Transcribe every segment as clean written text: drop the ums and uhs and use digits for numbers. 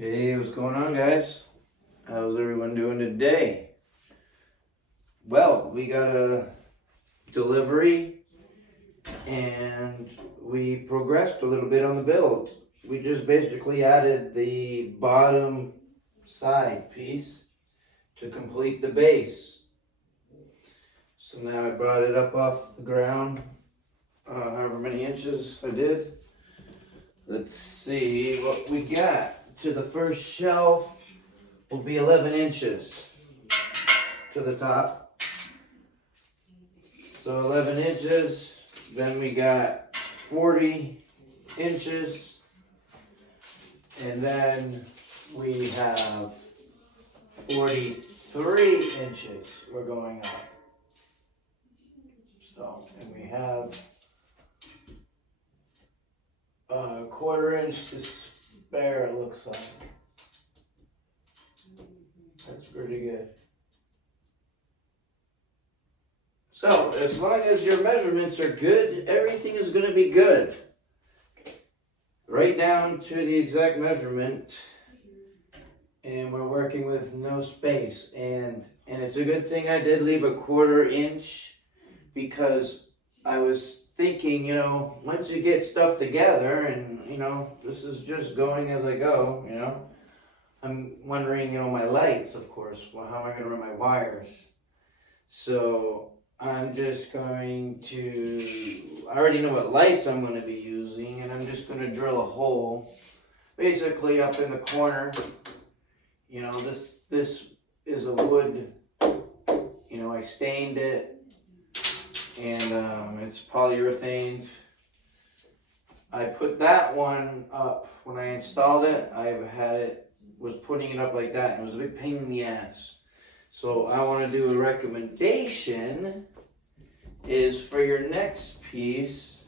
Hey, what's going on, guys? How's everyone doing today? Well, we got a delivery and we progressed a little bit on the build. We just basically added the bottom side piece to complete the base. So now I brought it up off the ground, however many inches I did. Let's see what we got. To the first shelf will be 11 inches to the top. So 11 inches, then we got 40 inches, and then we have 43 inches we're going up. So, and we have a quarter inch to spare, it looks like. That's pretty good. So, as long as your measurements are good, everything is going to be good. Right down to the exact measurement. And we're working with no space. And it's a good thing I did leave a quarter inch, because I was thinking, once you get stuff together and, this is just going as I go, I'm wondering, my lights, of course, well, how am I going to run my wires? So I'm just going to, I already know what lights I'm going to be using, and I'm just going to drill a hole basically up in the corner. This is a wood, I stained it, and it's polyurethane. I put that one up when I installed it. Was putting it up like that, and it was a big pain in the ass. So I want to do a recommendation is for your next piece.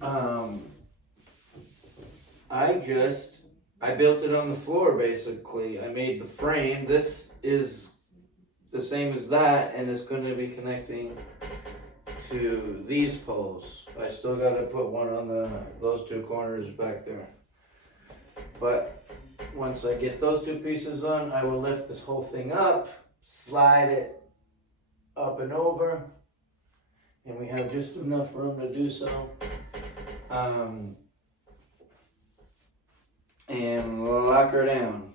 I built it on the floor basically. I made the frame. This is the same as that, and it's going to be connecting to these poles. I still got to put one on those two corners back there. But once I get those two pieces on, I will lift this whole thing up, slide it up and over, and we have just enough room to do so. And lock her down.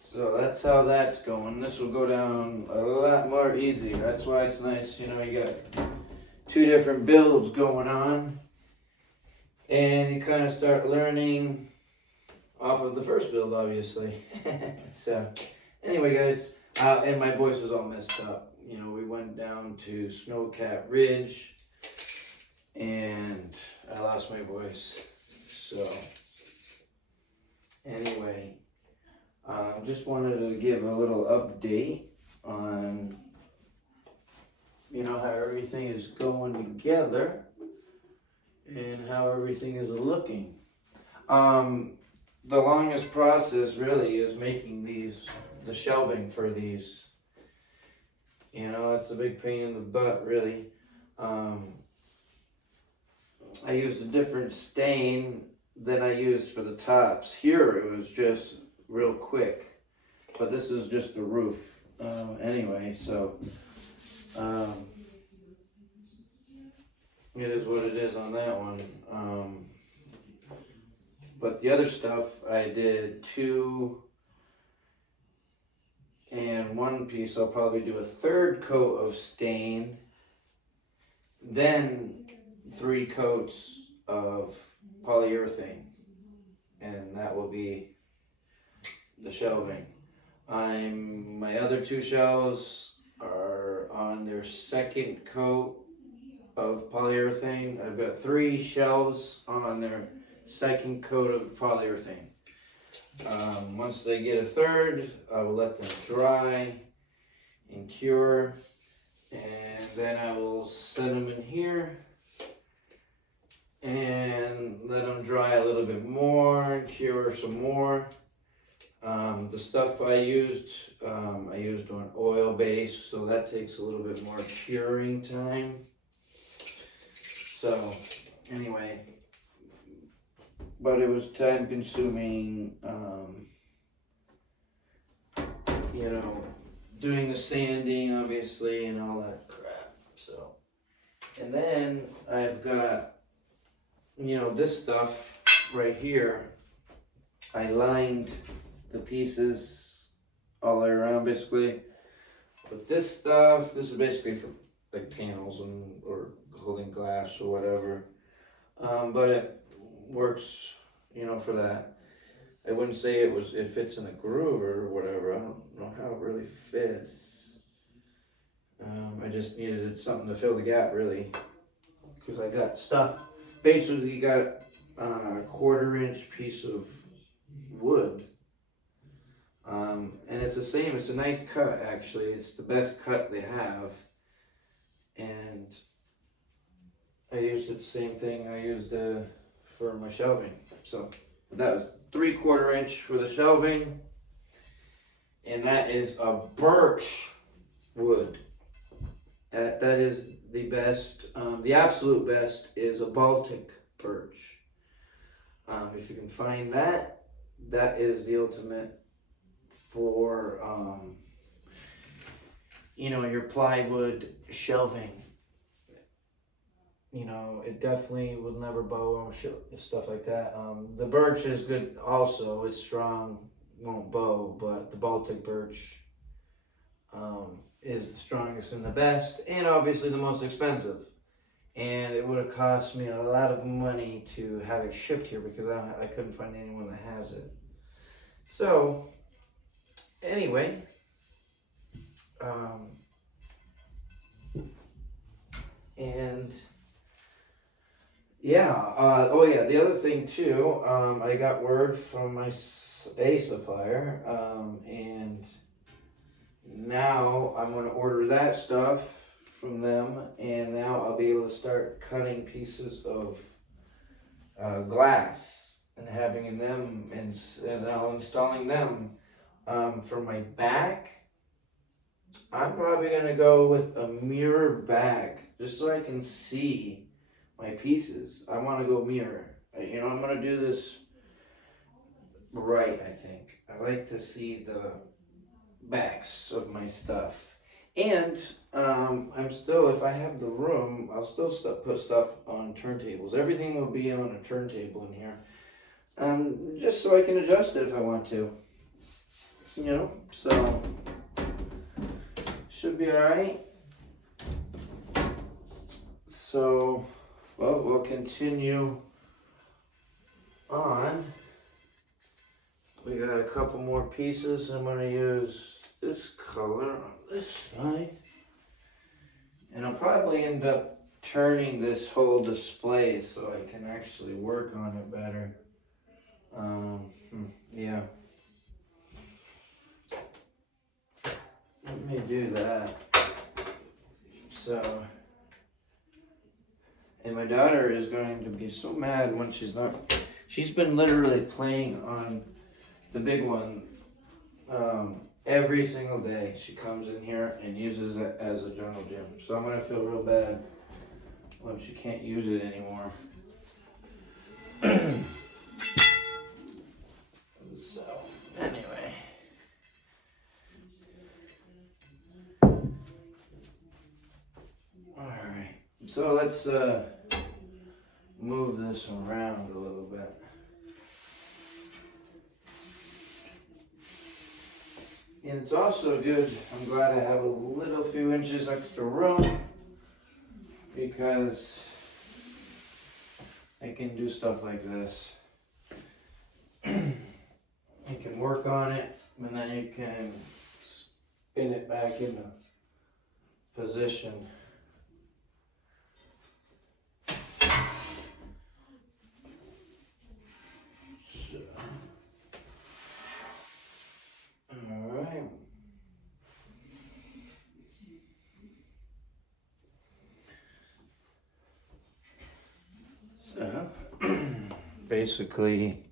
So that's how that's going. This will go down a lot more easy. That's why it's nice, you got two different builds going on, and you kind of start learning off of the first build, obviously. So anyway, guys, and my voice was all messed up. We went down to Snowcat Ridge and I lost my voice. So anyway, just wanted to give a little update on how everything is going together and how everything is looking. The longest process really is making the shelving for these. It's a big pain in the butt, really. I used a different stain than I used for the tops. Here it was just real quick, but this is just the roof. Anyway, so it is what it is on that one. But the other stuff, I did 2 and 1 piece. I'll probably do a 3rd coat of stain, then 3 coats of polyurethane, and that will be the shelving. My other 2 shelves are on their 2nd coat of polyurethane. I've got 3 shelves on their 2nd coat of polyurethane. Once they get a 3rd, I will let them dry and cure, and then I will set them in here and let them dry a little bit more, cure some more. The stuff I used on oil base, so that takes a little bit more curing time. So anyway, but it was time consuming, you know, doing the sanding obviously and all that crap. So, and then I've got, you know, this stuff right here. I lined the pieces all the way around basically. But this stuff, this is basically for like panels and or holding glass or whatever. But it works, you know, for that. I wouldn't say it fits in a groove or whatever. I don't know how it really fits. I just needed something to fill the gap really, because I got stuff. Basically, you got a 1/4 inch piece of wood. And it's the same, it's a nice cut actually. It's the best cut they have. And I used the same thing I used for my shelving. So that was 3/4 inch for the shelving. And that is a birch wood. That is the best, the absolute best is a Baltic birch. If you can find that, that is the ultimate for you know, your plywood shelving. You know, it definitely will never bow and stuff like that. The birch is good also. It's strong, won't bow, but the Baltic birch is the strongest and the best, and obviously the most expensive. And it would have cost me a lot of money to have it shipped here because I couldn't find anyone that has it. So, anyway, and yeah, oh yeah, the other thing too, I got word from my a supplier, and now I'm going to order that stuff from them, and now I'll be able to start cutting pieces of glass and having them, and I'll installing them. For my back, I'm probably going to go with a mirror back, just so I can see my pieces. I want to go mirror. You know, I'm going to do this right, I think. I like to see the backs of my stuff. And I'm still, if I have the room, I'll still put stuff on turntables. Everything will be on a turntable in here. Just so I can adjust it if I want to. You know, so should be alright. So, well, we'll continue on. We got a couple more pieces. I'm going to use this color on this side. And I'll probably end up turning this whole display so I can actually work on it better. Yeah. Let me do that. So, and my daughter is going to be so mad when she's not. She's been literally playing on the big one every single day. She comes in here and uses it as a jungle gym. So I'm going to feel real bad when she can't use it anymore. So, anyway. Alright. So let's move this around a little bit. And it's also good, I'm glad I have a little few inches extra room because I can do stuff like this. You can work on it and then you can spin it back into position. Alright. So, basically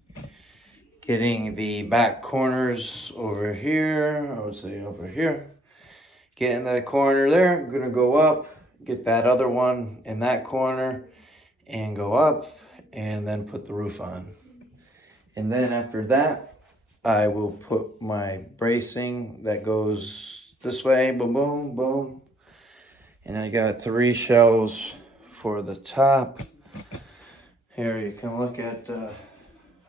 getting the back corners over here, I would say over here. Getting that corner there, I'm gonna go up, get that other one in that corner and go up and then put the roof on. And then after that, I will put my bracing that goes this way, boom, boom, boom. And I got 3 shelves for the top. Here you can look at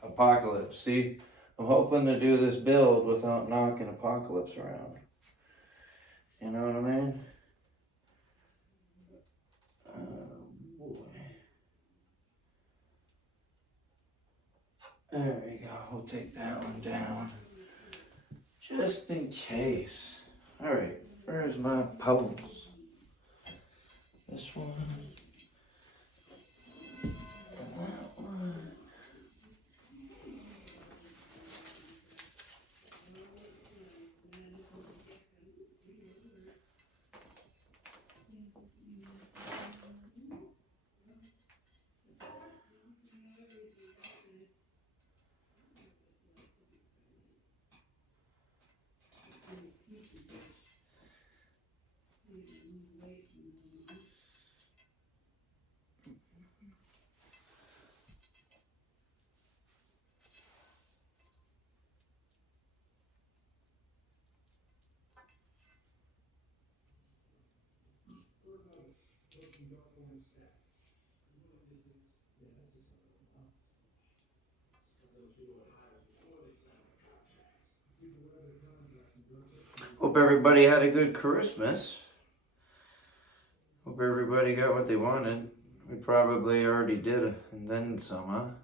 Apocalypse. See, I'm hoping to do this build without knocking Apocalypse around. You know what I mean? Boy. There we go. We'll take that one down. Just in case. Alright, where's my poles? This one. And that one. Hope everybody had a good Christmas. Hope everybody got what they wanted. We probably already did, and then some,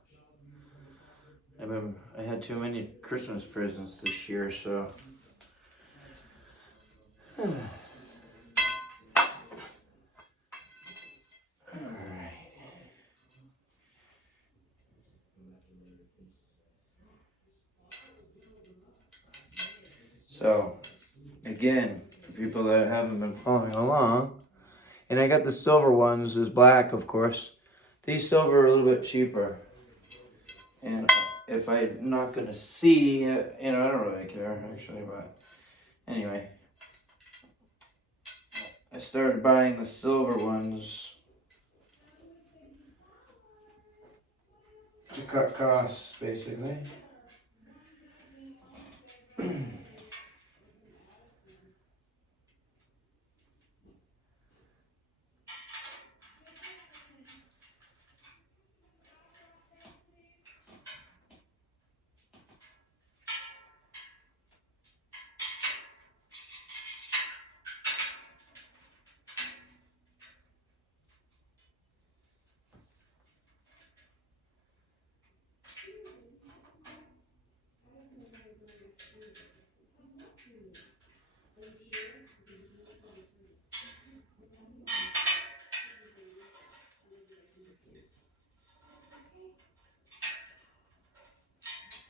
huh? I had too many Christmas presents this year, so. Alright. So, again, for people that haven't been following along, and I got the silver ones, as black, of course. These silver are a little bit cheaper. And if I'm not gonna see, I don't really care, actually, but anyway. I started buying the silver ones to cut costs, basically.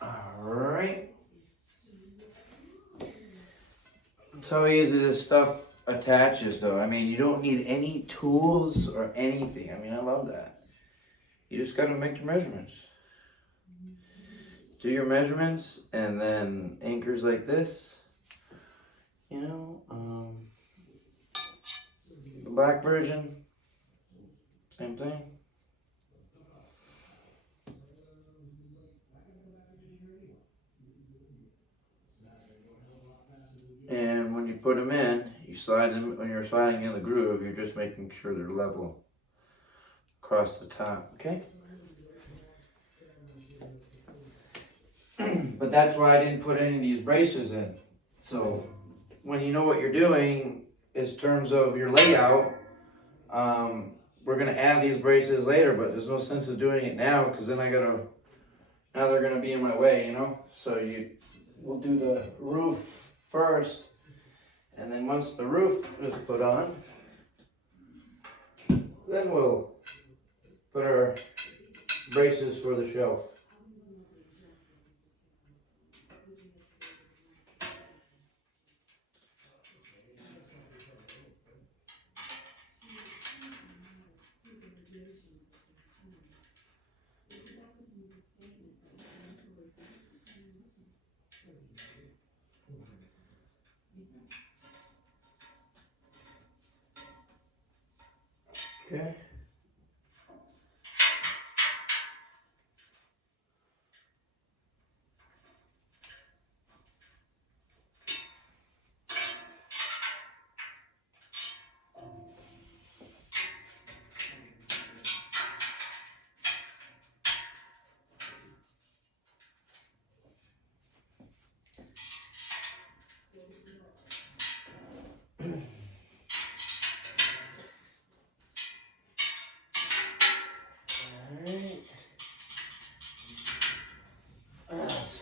Alright. That's how easy this stuff attaches, though. I mean, you don't need any tools or anything. I mean, I love that. You just gotta make your measurements. Do your measurements, and then anchors like this. The black version, same thing. And when you put them in, when you're sliding in the groove, you're just making sure they're level across the top, okay? But that's why I didn't put any of these braces in. So when you know what you're doing in terms of your layout, we're gonna add these braces later, but there's no sense of doing it now because then now they're gonna be in my way, So we'll do the roof first, and then once the roof is put on, then we'll put our braces for the shelf. Okay.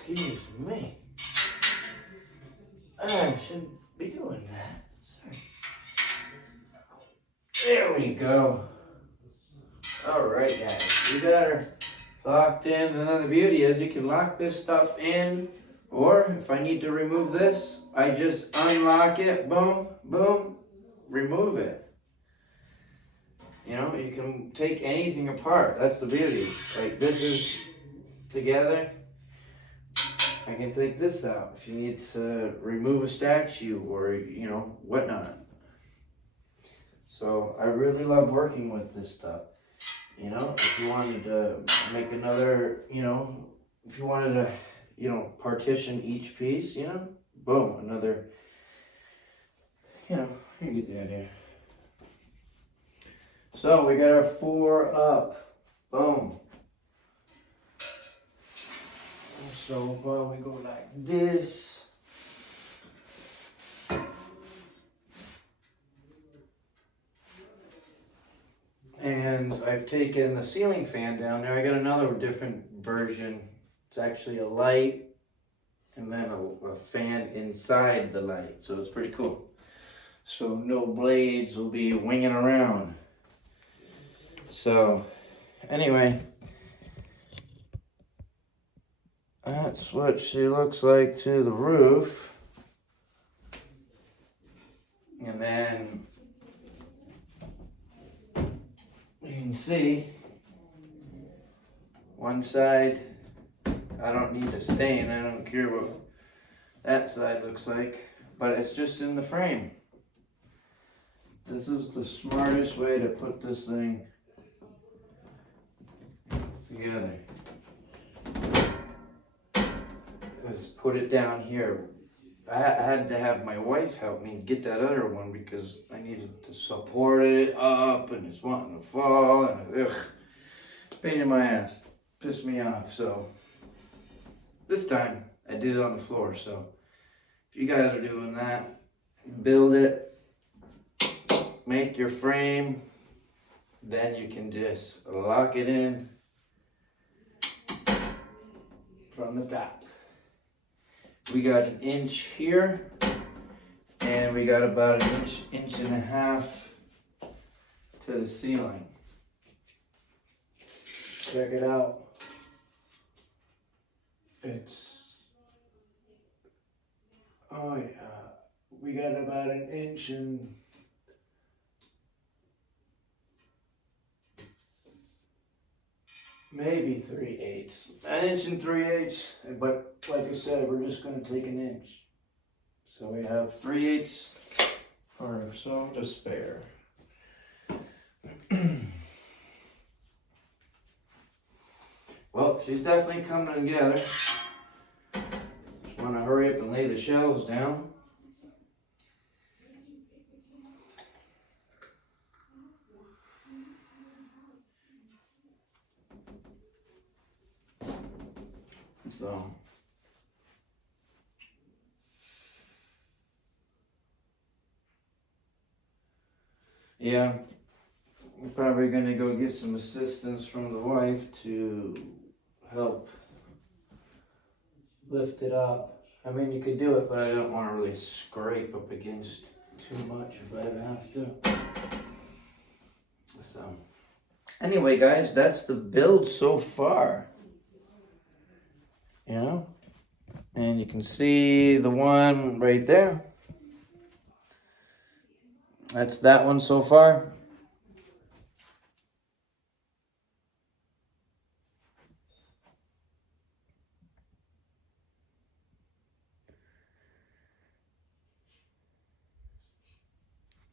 Excuse me. I shouldn't be doing that. Sorry. There we go. Alright guys, we got her locked in. And then the beauty is you can lock this stuff in, or if I need to remove this, I just unlock it, boom, boom, remove it. You know, you can take anything apart. That's the beauty. Like this is together. I can take this out if you need to remove a statue or, you know, whatnot. So I really love working with this stuff. You know, if you wanted to make another, you know, if you wanted to, you know, partition each piece, you know, boom, another, you know, you get the idea. So we got our 4 up, boom. So we go like this. And I've taken the ceiling fan down there. I got another different version. It's actually a light and then a fan inside the light. So it's pretty cool. So no blades will be winging around. So anyway, that's what she looks like to the roof. And then you can see one side, I don't need to stain. I don't care what that side looks like, but it's just in the frame. This is the smartest way to put this thing together. Let's put it down here. I had to have my wife help me get that other one because I needed to support it up and it's wanting to fall and ugh, pain in my ass, pissed me off. So this time I did it on the floor. So if you guys are doing that, build it, make your frame, then you can just lock it in from the top. We got 1 inch here, and we got about 1 inch and a half to the ceiling. Check it out. Oh yeah, we got about 1 inch and maybe 3/8. 1 inch and 3/8, but like I said, we're just gonna take 1 inch. So we have 3/8 or so to spare. Well, she's definitely coming together. Just wanna hurry up and lay the shelves down. So yeah, we're probably gonna go get some assistance from the wife to help lift it up. I mean, you could do it, but I don't want to really scrape up against too much if I have to. So anyway, guys, that's the build so far. You know, and you can see the one right there. That's that one so far.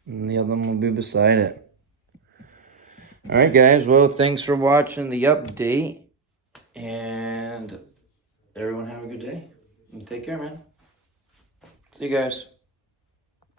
And the other one will be beside it. All right, guys. Well, thanks for watching the update. And everyone have a good day. And take care, man. See you guys.